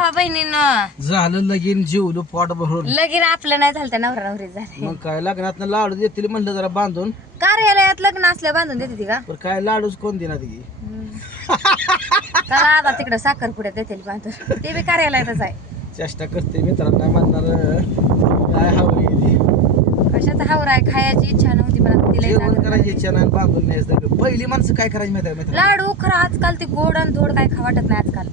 भावा बहिणीनं झालं लगीन जेवलो पोट भरून लगीन आपलं नाही झालं, त्या नवरा नवरी झाले. मग काय लग्नात लाडू देतील म्हणलं जरा बांधून. कार्यालयात लग्न असल्या बांधून देते ती का? पण काय लाडूच कोण देणार ती? त्याला आता तिकडं साखरपुड्यात देतील बांधून, ते बी कार्यालयातच आहे. चेष्टा करते मित्रांना म्हणणार काय हवं कशाचा हावरा आहे, खायची इच्छा नव्हती पण आता तिला जेवण करायची इच्छा नाही बांधून न्यायचं. पहिली माणसं काय करायची माहिती आहे मित्रांनो? लाडू खरं आजकाल ते गोड आणि धोड काय खा वाटत नाही आजकाल.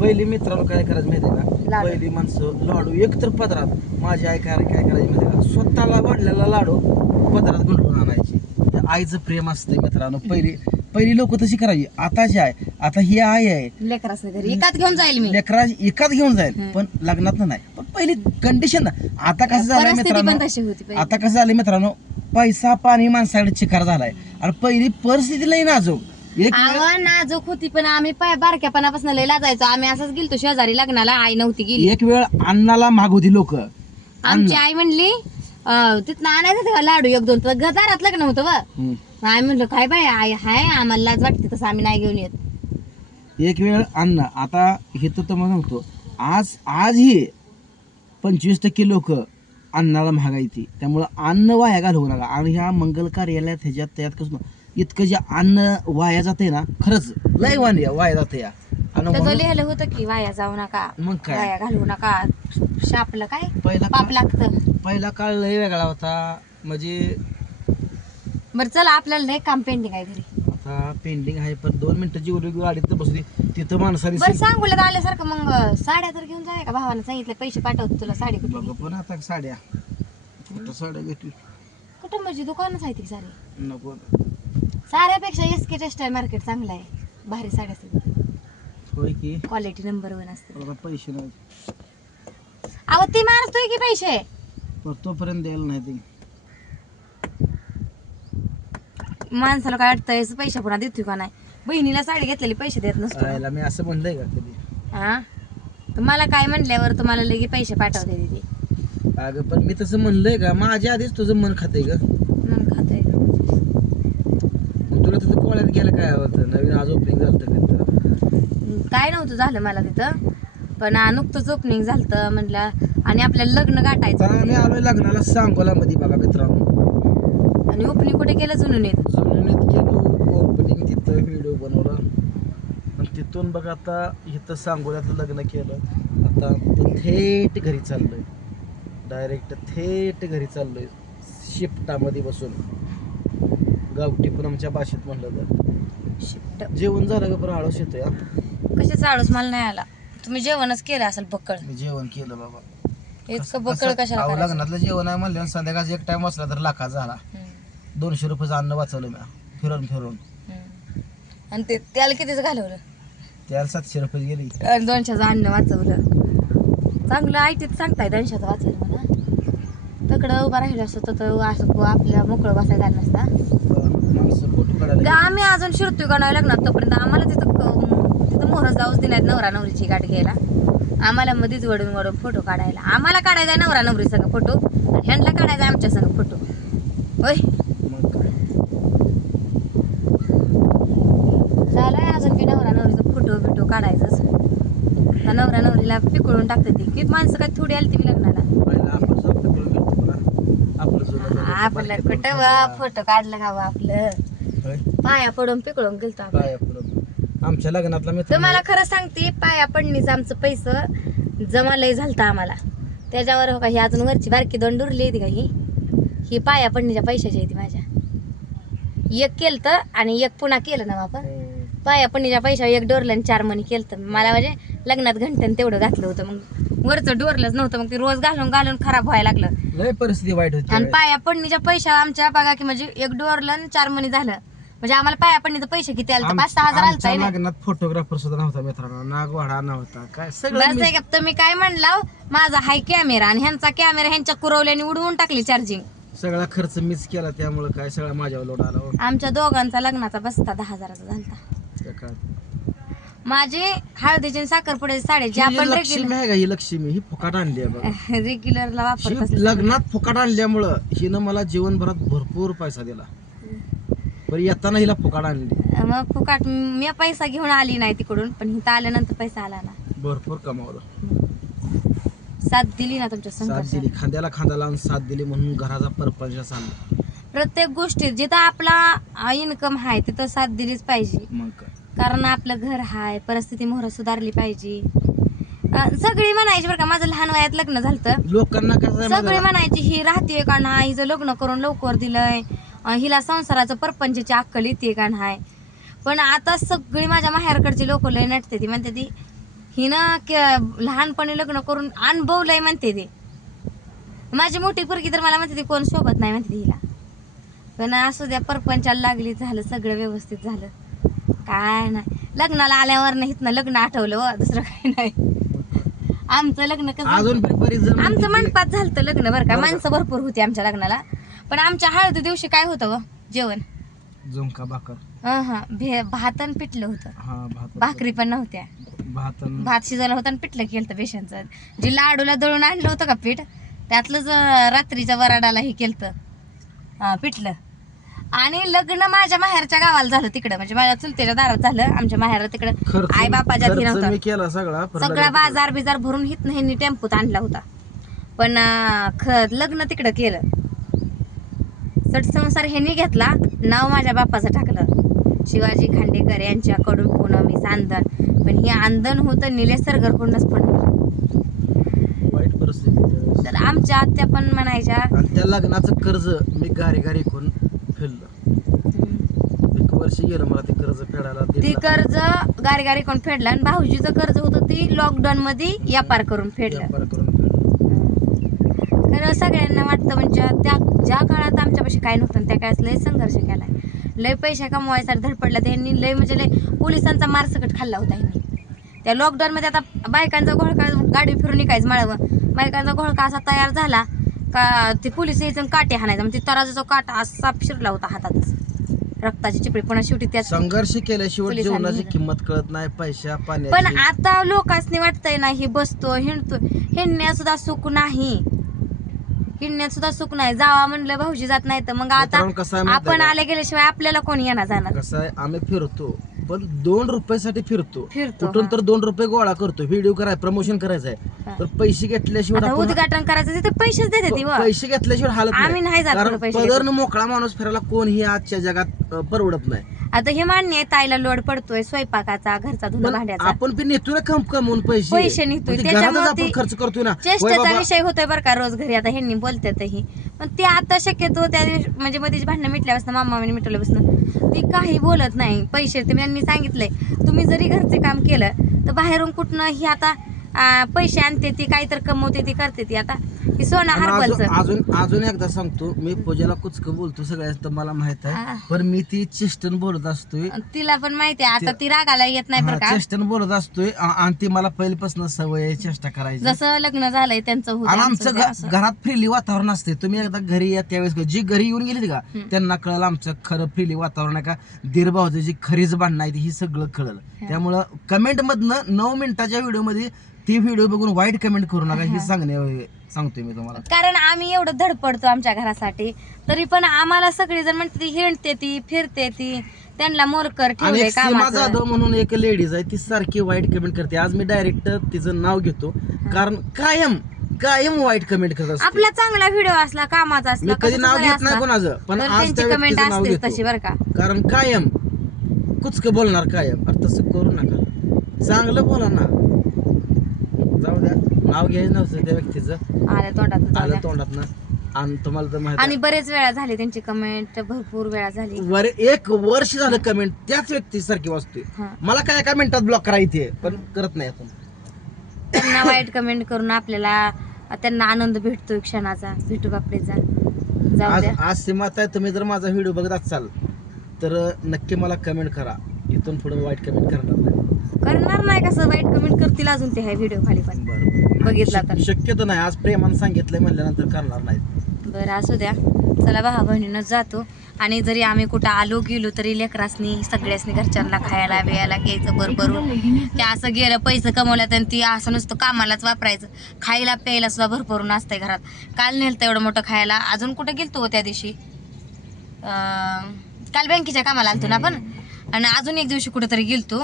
पहिली मित्रांनो काय करायचं माहिती आहे का? लाडू. पहिली माणसं लाडू एकतर पदरात, माझी आई काय करायची माहिती आहे का? स्वतःला वाढलेला लाडू पदरात गुंडळून आणायची. त्या आईचं प्रेम असतंय मित्रांनो. पहिली लोक तशी करायची. आताची आहे, आता ही आई आहे लेकरासने घरी एकात घेऊन जाईल मी, लेकरा एकाच घेऊन जाईल पण लग्नात नाही. पण पहिली कंडिशन ना. आता कसं झालंय परिस्थिती पण मित्रांनो, तशी होती पहिली. आता कसं झालंय मित्रांनो, पैसा पाणी माणसाकडे चिकार झालाय आणि पहिली परिस्थिती लई नाजूक. एक आव्हान नाजूक होती पण आम्ही बारक्यापणापासून लय लाजायचो. आम्ही असंच गेलतो शेजारी लग्नाला, आई नव्हती गेली. एक वेळ अन्नाला माग होती लोक. आमची आई म्हणली तिथनं आणायचं का लाडू एक दोन, घरात लग्न होतं व आम्ही म्हणलं काय बाय आई हाय, आम्हाला लाज वाटते तसं आम्ही नाही घेऊन येत. एक वेळ अन्न. आता हे तर म्हणतो आजही 25% लोक अन्नाला महागायची. त्यामुळं अन्न वाया घालवू नका. आणि ह्या मंगल कार्यालयात ह्याच्यात त्यात कसं इतकं जे अन्न वाया जाते ना, खरंच लय वाया जाते या. आणि त्याचं म्हणून लिहिलं होतं की वाया जाऊ नका, मग काय वाया घालवू नका, शापलं काय पहिला पाप लागतं. पहिला काळ लय वेगळा होता. म्हणजे बरं चला, आपल्याला लय काम पेंडिंग आहे घरी. आता पेंडिंग आहे पण 2 मिनिटं जेवढी गाडीत बसली तिथं माणसाने बरं सांगूल्यात आल्यासारखं मग साड्या तर घेऊन जाय का? भावानं सांगितलं पैसे पाठवतो तुला साडी कुठे. बघ पण आता साड्या कुठं साड्या भेटली कुठं म्हणजे दुकानच आहे ती साडी. नको. साड्यापेक्षा SK टेक्सटाईल मार्केट चांगलं आहे, भारी साड्या असतात, होय की क्वालिटी नंबर 1 असते. आता पैसे नाही अहो ती मारतोय की पैसे, पण तोपर्यंत द्यायला नाही ते. माणसाला काय वाटतंय पैसे पुन्हा देतोय का नाही. बहिणीला साडी घेतलेली पैसे देत नसतो. आयला मी असं म्हणलंय का कधी? हा तुम्हाला काय म्हणल्यावर तुम्हाला लगे पैसे पाठवते तिथे. अगं पण मी तसं म्हणलंय का? माझ्या आधीच तुझं मन खातंय ग. मग खातोय तुला तिथं पोळ्यात गेलं काय आवडतं? नवीन आज ओपनिंग झालं तिथं काय नव्हतं झालं मला तिथं, पण नुकतंच ओपनिंग झालं म्हटलं. आणि आपल्याला लग्न गाठायचं आम्ही आलोय लग्नाला सांगोला मध्ये बघा मित्रांनो. आणि ओपनिंग कुठे केलं? जुनून येत केलो ओपनिंग, तिथं व्हिडिओ बनवला आणि तिथून बघा आता इथं सांगोल्यातलं लग्न केलं. आता थेट घरी चाललोय, डायरेक्ट थेट घरी चाललोय शिफ्टामध्ये बसून. गावठी पण आमच्या भाषेत म्हणलं तर शिफ्ट. जेवण झालं का? बरं आळस येतोय. कशाच आळस मला नाही आला. तुम्ही जेवणच केलं असेल बक्कळ. मी जेवण केलं बाबा. इतकं बक्कळ कशाला अहो, करायचं? लग्नातलं जेवण आहे म्हणलं संध्याकाळचा एक टाइम वाचला तर लाखा झाला. 200 रुपयाचं अन्न वाचवलं मी फिरून. आणि ते त्याला कितीच घालवलं? त्याला 700 रुपये गेली. आणि 200चं अन्न वाचवलं. चांगलं ऐटीत सांगताय 200चं वाचवलं मला. तिकडं उभा राहिलं असतं तर असं आपल्या मोकळं बसायला झालं नसता. माणसं फोटो काढायला आम्ही अजून शिरतोय का नाही लग्नात तोपर्यंत आम्हाला तिथं मोहर जाऊच दिनात नवरा नवरीची गाठ घ्यायला. आम्हाला मध्येच वडून फोटो काढायला. आम्हाला काढायचा नवरा नवरी संग फोटो, ह्यांना काढायचा आमच्या संग फोटो. होय मग काय. चालू अजून की नवरा नवरीचा फोटो काढायचाच. नवरा नवरीला पिकळून टाकते ती की माणसं काय थोडी आली ती लग्नाला. पहिला आपण जाऊन फिरून गेलतो पुन्हा. आपलं जुनं लग्न. आपलं कुठं फोटो काढलं का आपलं? होय. पाया पडून पिकळून गेलतो आपण. पाया पुढं. आमच्या लग्नातला मित्र तुम्हाला खरं सांगते, पाया पडणीचं आमचं पैसं जमा लय झालतं आम्हाला. त्याच्यावर हो का ही अजून वरची बारकी 2 डुरली येते का ही पाया पडणीच्या पैशाची येते माझ्या. एक केलं तर आणि एक पुन्हा केलं ना आपण. पाया पडणीच्या पैशावर 1 डोरलं आणि 4 मणी केलं तर मला म्हणजे लग्नात घंटन तेवढं घातलं होतं. मग वरचं डोरलंच नव्हतं, मग ते रोज घालून खराब व्हायला लागलं. लय परिस्थिती वाईट होती. आणि पाया पडणीच्या पैशावर आमच्या बघा की म्हणजे 1 डोरलं आणि 4 मणी झालं. म्हणजे आम्हाला पाया पडणीचं पैसे किती आले? 5-6 हजार आमच्या आलता. लग्नात फोटोग्राफर सुद्धा नव्हता मित्रांनो. नागवाडा नव्हता काय सगळं बस आहे का? तुम्ही काय म्हणला? माझा हाय कॅमेरा आणि ह्यांचा कॅमेरा ह्यांच्या कुरवल्याने उडवून टाकली चार्जिंग. सगळा खर्च मीच केला त्यामुळे काय सगळा माझ्यावर लोड आला हो. आमच्या दोघांचा लग्नाचा बसता 10,000चा झालता. त्या काळात. माझी हळदीची आणि साखरपुड्याची साडी जी आपण लक्ष्मी आहे का? ही लक्ष्मी ही फुकाट आणली आहे बघा. रेग्युलरला वापरत ही लग्नात फुकाट आणल्यामुळं हिनं मला जीवनभरात भरपूर पैसा दिला. बरं येताना हिला फुकाट आणली. मग फुकाट मी पैसा घेऊन आली नाही तिकडून, पण इथं आल्यानंतर पैसा आला ना. भरपूर कमावलं. साथ दिली ना तुमच्या साथ संघर्षात. दिली, खांद्याला खांदा लावून साथ दिली म्हणून घराचा परपंच चालला. प्रत्येक गोष्टीत जिथं आपला इन्कम आहे तिथं साथ दिलीच पाहिजे. मग काय, कारण आपलं घर हाय, परिस्थिती मोहर सुधारली पाहिजे. सगळी म्हणायची बरं का, माझं लहान वयात लग्न झालं, लोकांना कसं सगळी म्हणायची ही राहते का नाही, हिचं लग्न करून लवकर दिलंय, हिला संसाराचं परपंचाची अक्कल येते का नाही. पण आता सगळी माझ्या माहेरकडची लोक लय नटते ती, म्हणते ती हिनं लहानपणी लग्न करून अनुभवलंय म्हणते ती. माझी मोठी पोरगी तर मला म्हणते ती कोण सोबत नाही म्हणते हिला. पण असू द्या, परपंचाला लागली, झालं सगळं व्यवस्थित झालं. काय नाही, लग्नाला आल्यावर नाही इथनं लग्न आठवलं व दुसरं काही नाही. आमचं लग्न कसं अजून पण बरीच जण म्हणते आमचं की मंडपात झालं लग्न बरं का, माणसं भरपूर होती आमच्या लग्नाला. पण आमच्या हळदी दिवशी काय होतं व जेवण, झुणका भाकर, भात आणि पिठलं होतं. हा भात, भाकरी पण नव्हत्या, भात शिजवलं होतं आणि पिठलं केलं बेसनचं. जे लाडूला दळून आणलं होतं का पीठ, त्यातलंच रात्रीच्या वराडाला हे केलं पिठलं. आणि लग्न माझ्या माहेरच्या गावाला झालं तिकडं, म्हणजे माझ्या चुलतेच्या दारात झालं. आमच्या माहेरला तिकडं आई बापाच्या घरी खर्च मी नव्हतं, केला सगळा बाजार बिजार भरून हित ह्यांनी टेम्पोत आणला होता. पण लग्न तिकडं केलं. संसार ह्यांनी घेतला, नाव माझ्या बापाचं टाकलं, शिवाजी खांडेकर यांच्याकडून पूनम मी आंदण. पण हे आंदण होतं निलेसरगरकडूनच पण. वाईट परिस्थिती. तर आमच्या आत्या पण म्हणायच्या, आणि त्या लग्नाचं कर्ज मी गारी गारी करून फेडलं. 1 वर्ष गेलं मला ते कर्ज फेडायला. ती कर्ज गारी गारी करून फेडलं. आणि भाऊजीचं कर्ज होतं ती लॉकडाऊन मध्ये व्यापार करून फेडलं. व्यापार करून फेडलं. तर सगळ्यांना वाटतं म्हणजे त्या ज्या काळात आमच्यापाशी काय नव्हतं त्या काळात लय संघर्ष केलाय, लय पैसे कमवायसाठी धडपडला. त्यांनी लय म्हणजे लय पोलिसांचा मारसकट खाल्ला होता ह्यांनी. त्या लॉकडाऊन मध्ये आता बायकांचा घोळका गाडी फिरून निघायचं माळवं, बायकांचा घोळका असा तयार झाला का ते पोलीस यायचं काटे हाणायचं. म्हणजे तराजूचा काटा असा शिरला होता हातातच, रक्ताची चिपळी. पण शेवटी त्यात संघर्ष केल्याशिवाय पोलिसांनी जीवनाची नेलं. किंमत कळत नाही, पैशा पण पाण्याची. आता लोकांनी वाटतंय ना ही बसतो हिंडतो, हिंडण्यात सुद्धा सुख नाही, हिंडण्यात सुद्धा सुख नाही. जावा म्हणलं भाऊजी जात नाही तर मग आता मित्रांनो, कसं आहे माहिती आपण आहे आले गेल्याशिवाय आपल्याला कोणी येणार जाणार. का? कसं आहे, आम्ही फिरतो पण 2 रुपयासाठी फिरतो. फिरतो, कुठून हा. तर 2 रुपये गोळा करतो, व्हिडिओ करायचं, प्रमोशन करायचं आहे. तर पैसे घेतल्याशिवाय आता आपण उद्घाटन करायचं तिथे पैसेच देते ती व. पैसे घेतल्याशिवाय हालत आम्ही नाही जात कारण कुठं पैसे पदरनं मोकळा माणूस फिरायला कोणही आजच्या जगात परवडत नाही. आता हे मान्य आहे, ताईला लोड पडतोय स्वयंपाकाचा, घरचा धुणं पण भांड्याचा, आपण पण नेतोय ना कमवून पैसे नेतोय. पण ते त्याच्यामुळे घरातच आपण ती खर्च करतोय ना. होय चेष्टेचा बाबा, विषय होतोय बरं का रोज घरी. आता ह्यांनी बोलतातही, पण ते आता शक्यतो त्या दिवशी म्हणजे मध्येच भांडणं मिटल्यापासून मामाने मिटवल्यापासून ती काही बोलत नाही. पैसे ते यांनी सांगितलंय, तुम्ही जरी घरचे काम केलं तर बाहेरून कुठनं ही आता पैसे आणते ती, काहीतरी कमवते ती, करते ती. आता ही सोना आणि हरबलचं अजून एकदा सांगतो, मी पूजेला कुचकं बोलतो सगळ्याच तर मला माहित हा. आहे. पण मी ती चेष्टन बोलत असतोय, तिला पण माहिती आहे. आता ती रागाला येत नाही बरं का. चेष्टन बोलत असतोय. आणि ती मला पहिल्यापासून सवय आहे चेष्टा करायची. जसं लग्न झालंय त्यांचं आणि होतं, आमचं आमचं असं. घरात फ्रीली वातावरण असते. तुम्ही एकदा घरी या त्यावेळेस जी घरी येऊन गेली का त्यांना कळलं आमचं खरं फ्रीली वातावरण आहे का. दीर भाऊची जी खरीच भांडणं आहे ही सगळं कळलं. त्यामुळं कमेंट मधनं 9 मिनिटाच्या व्हिडिओ मध्ये ती व्हिडिओ बघून वाईट कमेंट करू नका, ही सांगतोय मी तुम्हाला. कारण आम्ही एवढं धडपडतो आमच्या घरासाठी, तरी पण आम्हाला सगळी जण म्हणते ती हिंडते ती, फिरते ती, त्यांना मोरकर आणि ठेवले एक सीमा कामाचं. जाधव म्हणून एक लेडीज आहे, ती सारखी वाईट कमेंट करते. आज मी डायरेक्ट तिचं नाव घेतो, कारण कायम वाईट कमेंट करत असते. आपला चांगला व्हिडिओ असला, कामाचा मी असला, कधी कशाचा नाव जरी घेत नाही असला, कोणाचं, पण तर आज त्यांची त्या कमेंट व्यक्तीचं नाव असतेच घेतो. तशी बरं का. कारण कायम कुचकं बोलणार कायम. अरे तसं करू नका, चांगलं बोला ना. जाऊ द्या, नाव घ्यायचं नव्हतं त्या व्यक्तीचं, आलं आलं तोंडात ना. आणि तुम्हाला तर माहिती आणि बरेच वेळा झाली त्यांची कमेंट, भरपूर वेळा झाली. 1 वर्ष झालं कमेंट त्याच व्यक्ती सारखी वाचतोय. हा. मला काय एका मिनिटात ब्लॉक करायची पण करत नाही आपण. त्यांना वाईट कमेंट करून आपल्याला त्यांना आनंद भेटतोय क्षणाचा, भेटू बापलेचा. जाऊ द्या. आज सीमात आहे, तुम्ही जर माझा व्हिडिओ बघत असाल तर नक्की मला कमेंट करा. इथून पुढे वाईट कमेंट करणार नाही. करणार नाही, कसं वाईट कमेंट करतील अजून ते व्हिडिओ खाली पण बरोबर बघितला तर. शक्यतो नाही, आज प्रेमानं सांगितलंय म्हणल्यानंतर करणार नाही. बरं असू द्या, चला भावा बहिणीनं जातो. आणि जरी आम्ही कुठं आलो गेलो तरी लेकरासनी सगळ्यासनी घरच्यांना खायला बियायला घ्यायचं बरोबर. ते असं गेलं पैसे कमवल्यात आणि ती असं नुसतं कामालाच वापरायचं. खायला प्यायला सुद्धा भरपूर नसतंय घरात. काल नेलतं एवढं मोठं खायला. अजून कुठं गेलतो त्या दिवशी, काल बँकेच्या कामाला आलतो ना आपण. आणि अजून एक दिवशी कुठेतरी गेलतो.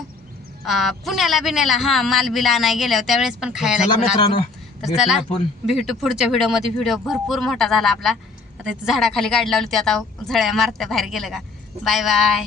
पुण्याला बिण्याला हा माल बिल आणायला गेल्यावर त्यावेळेस पण खायला चला घेऊन मित्रांनो, आलतो. तर भेटूया चला आपण. भेटू पुढच्या व्हिडिओमध्ये. व्हिडिओ भरपूर मोठा झाला आपला. आता इथं झाडाखाली गाडी लावली ती आता झळ्या मारत्या बाहेर गेलं का. Bye bye.